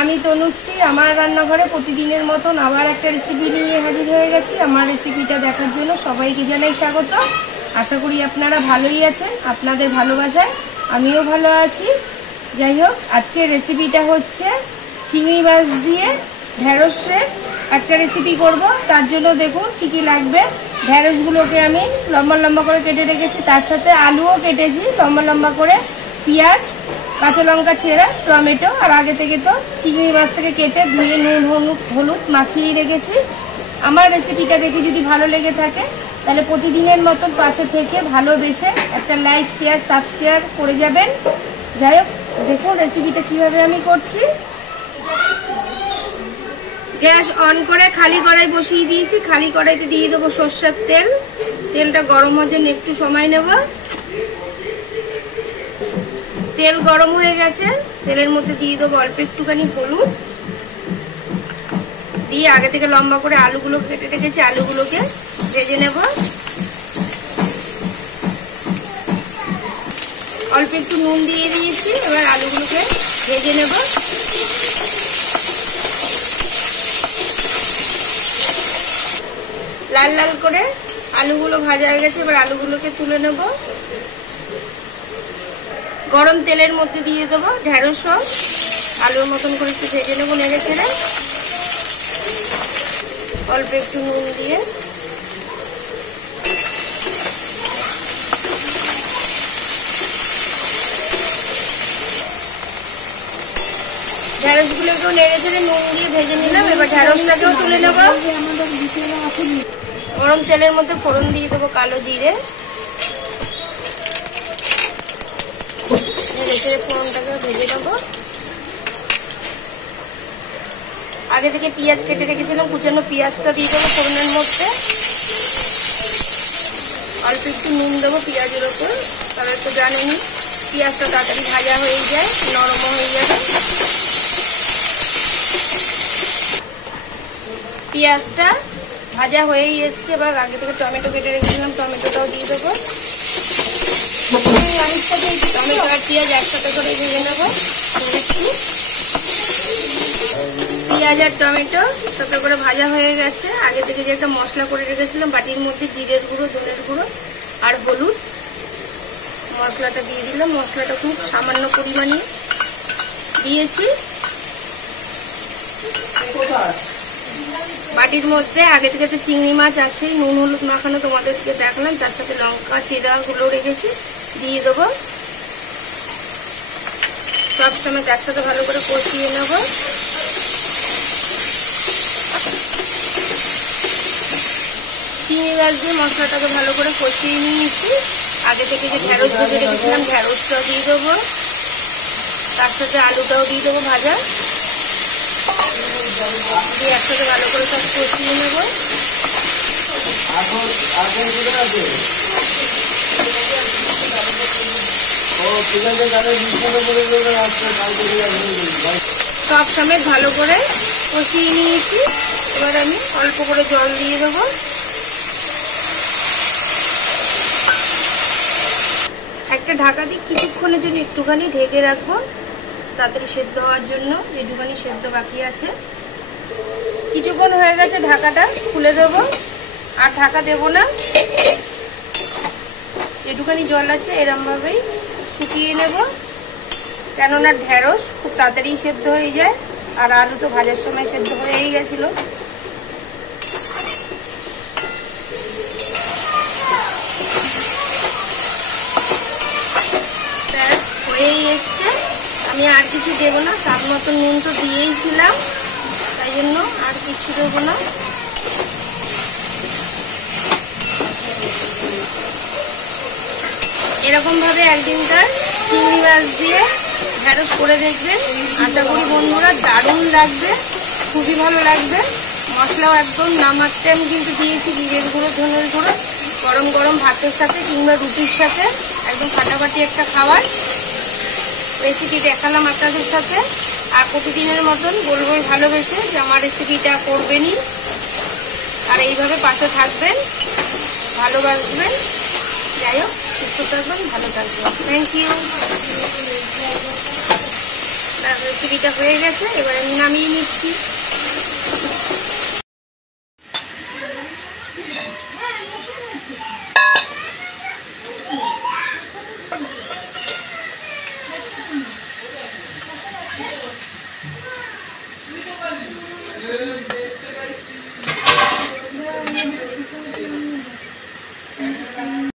আমি তনুশ্রী আমার রান্নাঘরে প্রতিদিনের মতন আবার একটা রেসিপি নিয়ে হাজির হয়ে গেছি। আমার রেসিপিটা দেখার জন্য সবাইকে জানাই স্বাগত। আশা করি আপনারা ভালোই আছেন, আপনাদের ভালোবাসায় আমিও ভালো আছি। যাই হোক, আজকের রেসিপিটা হচ্ছে চিংড়ি মাছ দিয়ে ঢ্যাঁড়সের একটা রেসিপি করব। তার জন্য দেখুন কী কী লাগবে। ঢ্যাঁড়সগুলোকে আমি লম্বা লম্বা করে কেটে রেখেছি, তার সাথে আলুও কেটেছি লম্বা লম্বা করে, পেঁয়াজ, কাঁচা লঙ্কা ছেঁড়া, টমেটো, আর আগে থেকে তো চিংড়ি মাছ থেকে কেটে ধুয়ে নুন হলুদ মাখিয়ে রেখেছি। আমার রেসিপিটা দেখে যদি ভালো লেগে থাকে তাহলে প্রতিদিনের মতন পাশে থেকে ভালোবেসে একটা লাইক, শেয়ার, সাবস্ক্রাইব করে যাবেন। যাই হোক, দেখুন রেসিপিটা কীভাবে আমি করছি। গ্যাস অন করে খালি কড়াই বসিয়ে দিয়েছি। খালি কড়াইতে দিয়ে দেবো সর্ষের তেল। তেলটা গরম হওয়ার জন্য একটু সময় নেব। তেল গরম হয়ে গেছে, তেলের মধ্যে দিয়ে দেবো অল্প একটুখানি হলুদ, দিয়ে আগে থেকে লম্বা করে আলুগুলো কেটে রেখেছি, আলুগুলোকে ভেজে নেব। অল্প একটু নুন দিয়ে দিয়েছি, এবার আলুগুলোকে ভেজে নেব। লাল লাল করে আলুগুলো ভাজা হয়ে গেছে, এবার আলুগুলোকে তুলে নেব। গরম তেলের মধ্যে দিয়ে দেবো ঢ্যাঁড়স, আলুর মতন করে একটু ভেজে নেবো নেড়ে ছেড়ে। অল্প একটু নুন দিয়ে ঢ্যাঁড়সগুলোকেও নেড়ে ছেড়ে নুন দিয়ে ভেজে নিলাম। এবার ঢ্যাঁড়সটাকেও তুলে নেব। গরম তেলের মধ্যে ফোড়ন দিয়ে দেবো কালো জিরে, ফোড়নটাকে ভেজে নেবো। আগে থেকে পেঁয়াজ কেটে রেখেছিলাম, কুচানো পেঁয়াজটা দিয়ে দেবো ফোড়নের মধ্যে। অল্প একটু নুন দেবো পেঁয়াজের ওপর, তাহলে তো জানেনি পেঁয়াজটা তাড়াতাড়ি ভাজা হয়ে যায়, নরম হয়ে যাবে। পেঁয়াজটা ভাজা হয়েই এসছে। এবার আগে থেকে টমেটো কেটে রেখেছিলাম, টমেটোটাও দিয়ে দেবো। টমেটো আর পেঁয়াজ একসাথে করে ভেজে নেবো। পেঁয়াজ আর টমেটো সাথে করে ভাজা হয়ে গেছে। আগে থেকে যে একটা মশলা করে রেখেছিলাম বাটির মধ্যে, জিরের গুঁড়ো, ধনের গুঁড়ো আর হলুদ, মশলাটা দিয়ে দিলাম। মশলাটা খুব সামান্য পরিমাণে দিয়েছি। বাটির মধ্যে আগে থেকে তো চিংড়ি মাছ আছে, নুন হলুদ মাখানো তোমাদেরকে দেখলাম, তার সাথে লঙ্কা চিড়াগুলো রেখেছি, দিয়ে দেবো। সব সময় একসাথে ভালো করে কষিয়ে নেব। চিংড়ি মাছ দিয়ে মশলাটাকে ভালো করে কষিয়ে নিয়েছি। আগে থেকে যে ঢ্যাঁড়স ভেজে রেখেছিলাম ঢ্যাঁড়সটাও দিয়ে দেবো, তার সাথে আলুটাও দিয়ে দেবো ভাজা, দিয়ে একসাথে ভালো করে সব কষিয়ে নেব। সব সময় ভালো করে কষিয়ে নিয়েছি। এবার আমি অল্প করে জল দিয়ে দেবো। একটা ঢাকা দিয়ে কিছুক্ষণের জন্য একটুখানি ঢেকে রাখবো, তাড়াতাড়ি সেদ্ধ হওয়ার জন্য, যেটুখানি সেদ্ধ বাকি আছে। কিছুক্ষণ হয়ে গেছে, ঢাকাটা খুলে দেবো। আর ঢাকা দেবো না, যেটুখানি জল আছে এরমভাবেই শুকিয়ে নেব। কেননা ঢ্যাঁড়স খুব তাড়াতাড়ি সেদ্ধ হয়ে যায়, আর আলু তো ভাজার সময় সেদ্ধ হয়েই গেছিলো। হয়েই এসছে, আমি আর কিছু দেবো না। স্বাদ মতো নুন তো দিয়েই ছিলাম, তাই জন্য আর কিছু দেবো না। এরকমভাবে একদিনকার চিংড়ি মাছ দিয়ে ঢ্যাঁড়স করে দেখবেন। আশা করি বন্ধুরা দারুণ লাগবে, খুবই ভালো লাগবে। মশলাও একদম নামাতে আমি কিন্তু দিয়েছি জিরের গুঁড়ো, ধনের গুঁড়ো। গরম গরম ভাতের সাথে কিংবা রুটির সাথে একদম ফাটাফাটি একটা খাবার রেসিপি দেখালাম আপনাদের সাথে। আর প্রতিদিনের মতন বলবোই ভালোবেসে যে আমার রেসিপিটা করবেনই, আর এইভাবে পাশে থাকবেন, ভালোবাসবেন। যাই হোক, সুস্থ থাকবেন, ভালো থাকবেন। Thank you. রেসিপিটা হয়ে গেছে, এবার আমি নামিয়ে নিচ্ছি।